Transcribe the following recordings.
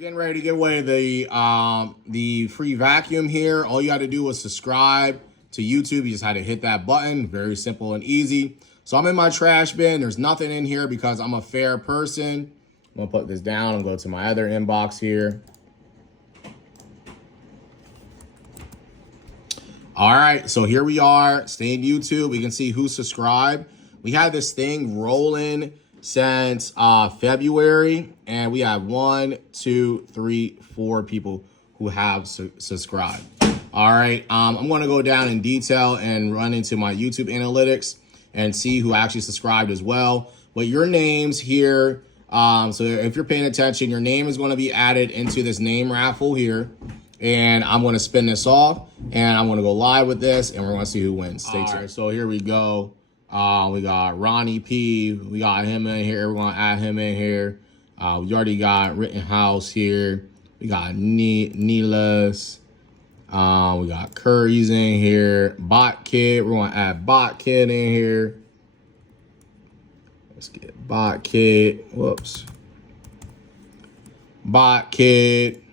getting ready to give away the free vacuum here. All you got to do is subscribe to YouTube. You just had to hit that button. Very simple and easy. So I'm in my trash bin. There's nothing in here because I'm a fair person. I'm gonna put this down and go to my other inbox here. All right, so here we are. Stay in YouTube. We can see who subscribed. We had this thing rolling since February, and we have 1, 2, 3, 4 people who have subscribed. All right, I'm going to go down in detail and run into my YouTube analytics and see who actually subscribed as well. But your names here, so if you're paying attention, your name is going to be added into this name raffle here. And I'm going to spin this off, and I'm going to go live with this, and we're going to see who wins. Stay tuned. Right, so here we go. We got Ronnie P. We got him in here. We're going to add him in here. We already got Rittenhouse here. We got Neelas. We got Curry's in here. Bot Kid. We're going to add Bot Kid in here. Let's get Bot Kid. Whoops. Bot Kid.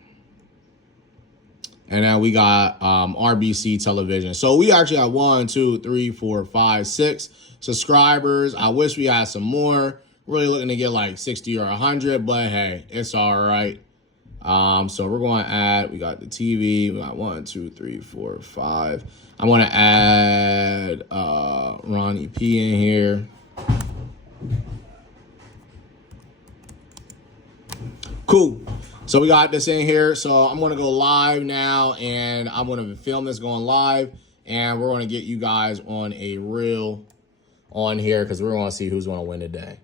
And then we got RBC Television. So we actually got 1, 2, 3, 4, 5, 6 subscribers. I wish we had some more. Really looking to get like 60 or 100, but hey, it's all right. So we're going to add, we got the TV. We got 1, 2, 3, 4, 5. I'm going to add Ronnie P in here. Cool. So we got this in here. So I'm going to go live now, and I'm going to film this going live, and we're going to get you guys on a reel on here because we're going to see who's going to win today.